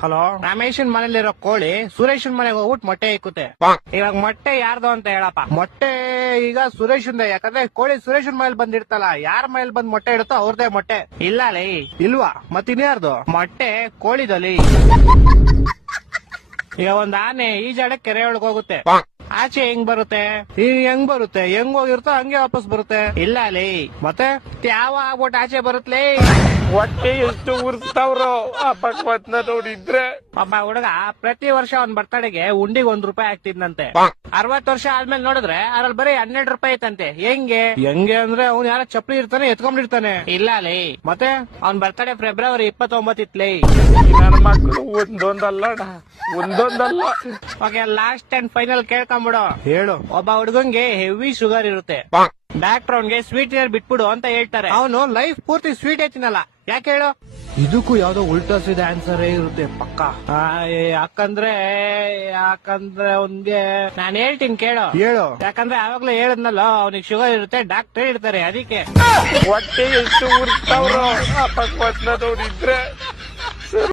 Hello, ರಮೇಶನ್ ಮನೇಲಿರೋ ಕೋಳಿ ಸುರೇಶನ್ ಮನೆಗೆ ಹೋಗ್ಬಿಟ್ಟು ಮೊಟ್ಟೆ ಇಕ್ಕುತ್ತೆ. ಇವಾಗ ಮೊಟ್ಟೆ ಯಾರ್ದು ಅಂತ ಹೇಳಪ್ಪ. ಮೊಟ್ಟೆ ಈಗ ಸುರೇಶನ್, ಯಾಕಂದ್ರೆ ಕೋಳಿ ಸುರೇಶನ್ ಮನೇಲಿ ಬಂದಿರ್ತಲ್ಲ, ಯಾರ ಮನೇಲಿ ಬಂದ್ ಮೊಟ್ಟೆ ಇಡುತ್ತೋ ಅವ್ರದೇ ಮೊಟ್ಟೆ. ಇಲ್ಲ ಲೇ, ಇಲ್ವಾ? ಮತ್ತಿನ್ಯಾರ್ದು ಮೊಟ್ಟೆ? ಕೋಳಿದಲ್ಲಿ. ಈಗ ಒಂದ್ ಆನೆ ಈಜಾಡಕ್ ಕೆರೆ ಒಳಗ್ ಹೋಗುತ್ತೆ, ಆಚೆ ಹೆಂಗ್ ಬರುತ್ತೆ? ಹೆಂಗ್ ಬರುತ್ತೆ? ಹೆಂಗ್ ಹೋಗಿರುತ್ತೋ ಹಂಗೆ ವಾಪಸ್ ಬರುತ್ತೆ. ಇಲ್ಲ ಲೇ, ಮತ್ತೆ ಯಾವ ಆಗ್ಬಿಟ್ಟು ಆಚೆ ಬರುತ್ತಲೇ? ಹೊಟ್ಟೆ ಎಷ್ಟು ಉರ್ಸ್ತಾವ್ರೋ ಆ ಭಗವತ್ನ ನೋಡಿದ್ರೆ. ಒಬ್ಬ ಹುಡುಗ ಪ್ರತಿ ವರ್ಷ ಅವ್ನ್ ಬರ್ತಡೆಗೆ ಉಂಡಿಗೆ ₹1 ಆಗ್ತಿದ್ನಂತೆ. 60 ವರ್ಷ ಆದ್ಮೇಲೆ ನೋಡಿದ್ರೆ ಅದ್ರಲ್ಲಿ ಬರೀ ₹12 ಐತಂತೆ. ಹೆಂಗೆ ಅಂದ್ರೆ ಅವ್ನ್ ಯಾರ ಚಪ್ಪಲಿ ಇರ್ತಾನೆ ಎತ್ಕೊಂಡಿರ್ತಾನೆ. ಇಲ್ಲ ಲೇ, ಮತ್ತೆ ಅವ್ನ್ ಬರ್ತಡೆ ಫೆಬ್ರವರಿ 29 ಇತ್ಲೇ. ನನ್ನ ಮಕ್ಕಳು ಒಂದೊಂದಲ್ಲ. ಓಕೆ, ಲಾಸ್ಟ್ ಅಂಡ್ ಫೈನಲ್ ಕೇಳ್ಕೊಂಬಿಡು. ಹೇಳು. ಒಬ್ಬ ಹುಡುಗಂಗೆ ಹೆವಿ ಶುಗರ್ ಇರುತ್ತೆ, ಡಾಕ್ಟರ್ ಅವ್ನ್ಗೆ ಸ್ವೀಟ್ ಬಿಟ್ಬಿಡು ಅಂತ ಹೇಳ್ತಾರೆ. ಅವನು ಲೈಫ್ ಪೂರ್ತಿ ಸ್ವೀಟ್ ತಿನ್ನಲ್ಲ. ಯಾಕೆ ಹೇಳು? ಇದಕ್ಕೂ ಯಾವ್ದೋ ಉಲ್ಟಾ ಸೀದಾ ಆನ್ಸರ್ ಇರುತ್ತೆ ಪಕ್ಕ. ಯಾಕಂದ್ರೆ ಅವ್ನ್ಗೆ ನಾನ್ ಹೇಳ್ತೀನಿ ಕೇಳು. ಹೇಳು. ಯಾಕಂದ್ರೆ ಆವಾಗ್ಲೇ ಹೇಳದ್ನಲ್ಲ, ಅವ್ನಿಗೆ ಶುಗರ್ ಇರುತ್ತೆ, ಡಾಕ್ಟರ್ ಇರ್ತಾರೆ, ಅದಕ್ಕೆ. ಹೊಟ್ಟೆ ಎಷ್ಟು ಉರ್ಸ್ತಾವ್ರೋ ಆ ಭಗವತ್ನ ನೋಡಿದ್ರೆ.